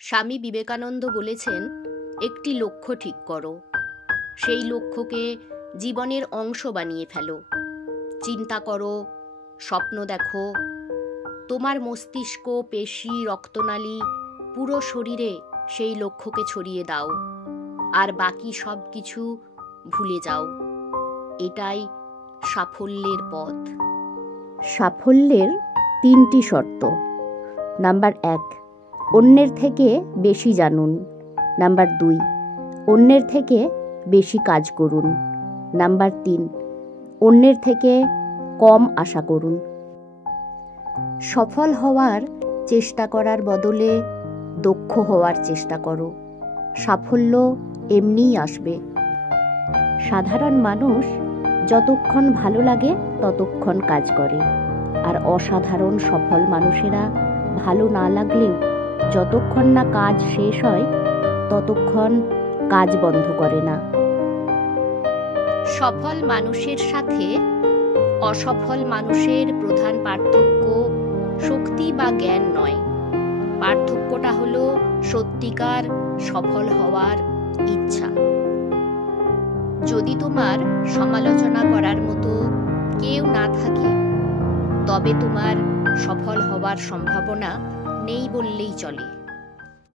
স্বামী বিবেকানন্দ বলেছেন, একটি লক্ষ্য ঠিক করো, সেই লক্ষ্যকে জীবনের অংশ বানিয়ে ফেলো। চিন্তা করো, স্বপ্ন দেখো, তোমার মস্তিষ্ক, পেশি, রক্তনালী, পুরো শরীরে সেই লক্ষ্যকে ছড়িয়ে দাও, আর বাকি সব কিছু ভুলে যাও। এটাই সাফল্যের পথ। সাফল্যের 3টি শর্ত। নাম্বার 1, অন্যের থেকে বেশি জানুন। নাম্বার 2, অন্যের থেকে বেশি কাজ করুন। নাম্বার 3, অন্যের থেকে কম আশা করুন। সফল হওয়ার চেষ্টা করার বদলে দক্ষ হওয়ার চেষ্টা করো। সাফল্য এমনিই আসবে। সাধারণ মানুষ যতক্ষণ ভালো লাগে ততক্ষণ কাজ করে, আর অসাধারণ সফল মানুষেরা ভালো না লাগলেও যতক্ষণ না কাজ শেষ হয় ততক্ষণ কাজ বন্ধ করে না। সফল মানুষের সাথে অসফল মানুষের প্রধান পার্থক্য শক্তি বা জ্ঞান নয়। পার্থক্যটা হলো সত্যিকার সফল হওয়ার ইচ্ছা। যদি তোমার সমালোচনা করার মতো কেউ না থাকে, তবে তোমার সফল হওয়ার সম্ভাবনা নেই বললেই চলে।